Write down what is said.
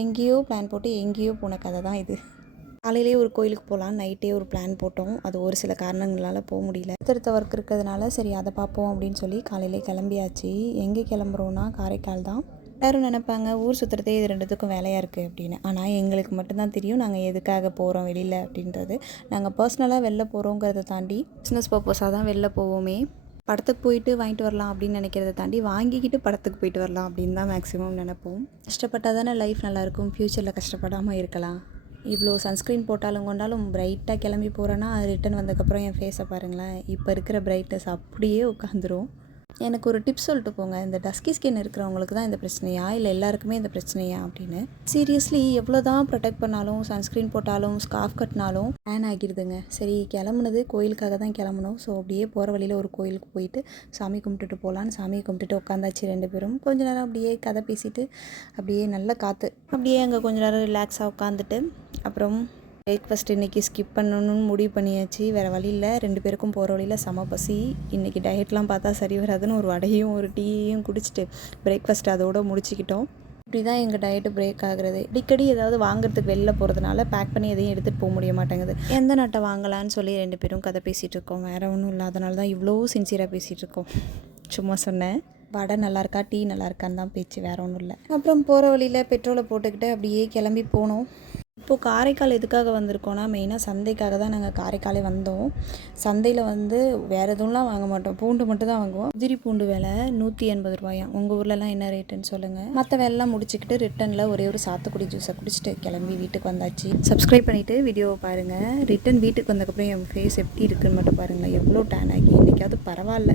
எங்கேயோ பிளான் போட்டு எங்கேயோ போன கதை தான் இது. காலையிலேயே ஒரு கோயிலுக்கு போகலாம், நைட்டே ஒரு பிளான் போட்டோம். அது ஒரு சில காரணங்களால் போக முடியல. அடுத்தடுத்த ஒர்க் இருக்கிறதுனால சரி அதை பார்ப்போம் அப்படின்னு சொல்லி காலையிலே கிளம்பியாச்சு. எங்கே கிளம்புறோன்னா காரைக்கால் தான். எல்லோரும் நினைப்பாங்க ஊர் சுற்றுறதே இது ரெண்டுத்துக்கும் வேலையாக இருக்குது அப்படின்னு. ஆனால் எங்களுக்கு மட்டும்தான் தெரியும் நாங்கள் எதுக்காக போகிறோம் வெளியில் அப்படின்றது. நாங்கள் பர்சனலாக வெளில போகிறோங்கிறத தாண்டி பிஸ்னஸ் பர்பஸாக தான் வெளில போவோமே. படத்துக்கு போயிட்டு வாங்கிட்டு வரலாம் அப்படின்னு நினைக்கிறத தாண்டி வாங்கிக்கிட்டு படத்துக்கு போயிட்டு வரலாம் அப்படின்னு தான் மேக்ஸிமம் நினைப்போம். கஷ்டப்பட்டால் தானே லைஃப் நல்லாயிருக்கும், ஃப்யூச்சரில் கஷ்டப்படாமல் இருக்கலாம். இவ்வளோ சன்ஸ்க்ரீன் போட்டாலும் கொண்டாலும் பிரைட்டாக கிளம்பி போகிறேன்னா அது ரிட்டன் வந்ததுக்கப்புறம் என் ஃபேஸை பாருங்களேன். இப்போ இருக்கிற பிரைட்னஸ் அப்படியே உட்காந்துரும். எனக்கு ஒரு டிப்ஸ் சொல்லிட்டு போங்க, இந்த டஸ்கி ஸ்கின் இருக்கிறவங்களுக்கு தான் இந்த பிரச்சனையா இல்லை எல்லாருக்குமே இந்த பிரச்சனையா அப்படின்னு. சீரியஸ்லி எவ்வளோ தான் ப்ரொடெக்ட் பண்ணாலும் சன்ஸ்க்ரீன் போட்டாலும் ஸ்கார்ஃப் கட்டினாலும் டேன் ஆகிடுதுங்க. சரி கிளம்புனது கோயிலுக்காக தான் கிளம்பணும். ஸோ அப்படியே போகிற வழியில் ஒரு கோயிலுக்கு போயிட்டு சாமி கும்பிட்டுட்டு போகலான்னு சாமியை கும்பிட்டுட்டு உட்காந்தாச்சு 2 பேரும். கொஞ்ச நேரம் அப்படியே கதை பேசிட்டு அப்படியே நல்ல காற்று அப்படியே அங்கே கொஞ்ச நேரம் ரிலாக்ஸாக உட்காந்துட்டு அப்புறம் பிரேக்ஃபாஸ்ட் இன்றைக்கி ஸ்கிப் பண்ணணும்னு முடிவு பண்ணியாச்சு. வேறு வழி இல்லை, 2 பேருக்கும் போகிற வழியில் செம பசி. இன்றைக்கி டயட்லாம் பார்த்தா சரி வராதுன்னு ஒரு வடையும் ஒரு டீயும் குடிச்சிட்டு பிரேக்ஃபாஸ்ட் அதோடு முடிச்சுக்கிட்டோம். இப்படி தான் எங்கள் டயட்டு பிரேக் ஆகுறது. அடிக்கடி ஏதாவது வாங்குறதுக்கு வெளில போகிறதுனால பேக் பண்ணி எதையும் எடுத்துகிட்டு போக முடிய மாட்டேங்குது. எந்த நட்டை வாங்கலான்னு சொல்லி 2 பேரும் கதை பேசிகிட்டு இருக்கோம். வேறு ஒன்றும் இல்லை, அதனால தான் இவ்வளோ சின்சியராக பேசிகிட்டு இருக்கோம். சும்மா சொன்னேன். வடை நல்லா இருக்கா டீ நல்லா இருக்கான்னு தான் பேச்சு, வேறு ஒன்றும் இல்லை. அப்புறம் போகிற வழியில் பெட்ரோலை போட்டுக்கிட்டு அப்படியே கிளம்பி போனோம். இப்போது காரைக்கால் எதுக்காக வந்திருக்கோன்னா மெயினாக சந்தைக்காக தான் நாங்கள் காரைக்காலே வந்தோம். சந்தையில் வேறு எதுவும்லாம் வாங்க மாட்டோம், பூண்டு மட்டும் தான் வாங்குவோம். உதிரி பூண்டு விலை 180 ரூபாயாம். உங்கள் ஊர்லலாம் என்ன ரேட்டுன்னு சொல்லுங்கள். மற்ற வேலைலாம் முடிச்சுக்கிட்டு ரிட்டனில் ஒரே ஒரு சாத்துக்குடி ஜூஸை குடிச்சிட்டு கிளம்பி வீட்டுக்கு வந்தாச்சு. சப்ஸ்கிரைப் பண்ணிவிட்டு வீடியோவை பாருங்கள். ரிட்டன் வீட்டுக்கு வந்ததுக்கப்புறம் என் ஃபேஸ் எப்படி இருக்குன்னு மட்டும் பாருங்களேன். எவ்வளோ டேன் ஆகி இன்றைக்காவது பரவாயில்ல.